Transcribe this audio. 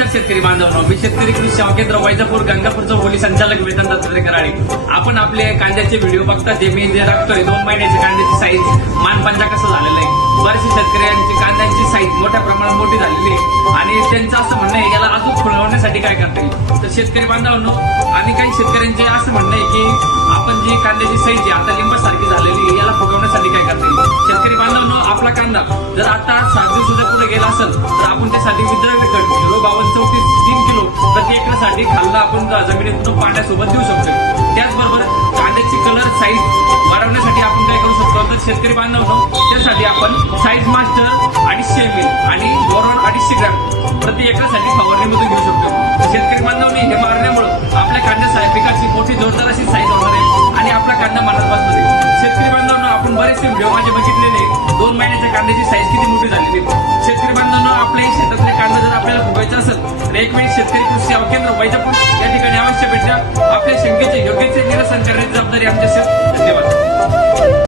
नमस्कार शेतकरी बांधवांनो मी शेतकरी कृषी सेवा केंद्र वैजापूर गंगापूरचं पोलीस संचालक वेतन दत्तात्रय कराळे आपण आपले कांद्याचे व्हिडिओ बघता जे मी जे राखतोय दोन महिन्याचे कांद्याची साईज मानपंजा कसं झालेलं आहे? बरेचसे शेतकऱ्यांची कांद्यांची साईज मोठ्या प्रमाणात मोठी झालेली आहे. आणि त्यांचं असं म्हणणं आहे याला अजून फुलवण्यासाठी काय करता येईल? तर शेतकरी बांधवांनो आणि काही शेतकऱ्यांचे असं म्हणणं आहे की आपण जी कांद्याची साईज आहे आता लिंबासारखी झालेली आहे याला फुगवण्यासाठी काय करता येईल? शेतकरी बांधवांनो आपला कांदा जर आता तर आपण त्यासाठी विद्रव्य खत झिरो बावन्न चौतीस तीन किलो प्रति एकरसाठी खाल्ला आपण जमिनीतून पाण्यासोबत देऊ शकतो त्याचबरोबर कांद्याची कलर साईज वाढवण्यासाठी आपण काय करू शकतो? तर शेतकरी बांधव त्यासाठी आपण साईज मास्टर अडीचशे एम एल आणि बोरॉन अडीचशे ग्रॅम प्रति एकरसाठी फवारणीमधून घेऊ शकतो. शेतकरी बांधवांनी हे मारण्यामुळं आपल्या कांद्या साय- पिकाची मोठी जोरदार अशी साईज होणार आहे आणि आपला कांदा मनात बसणार आहे. शेतकरी बांधवांना आपण बरेचसे व्हिडिओ माझे बघितलेले. दोन महिन्याच्या कांद्याची साईज सेवा केंद्र वैजापूर या ठिकाणी अवश्य भेटा. आपल्या शंकेचे योग्यचे निरसन करण्याची जबाबदारी आमच्या धन्यवाद.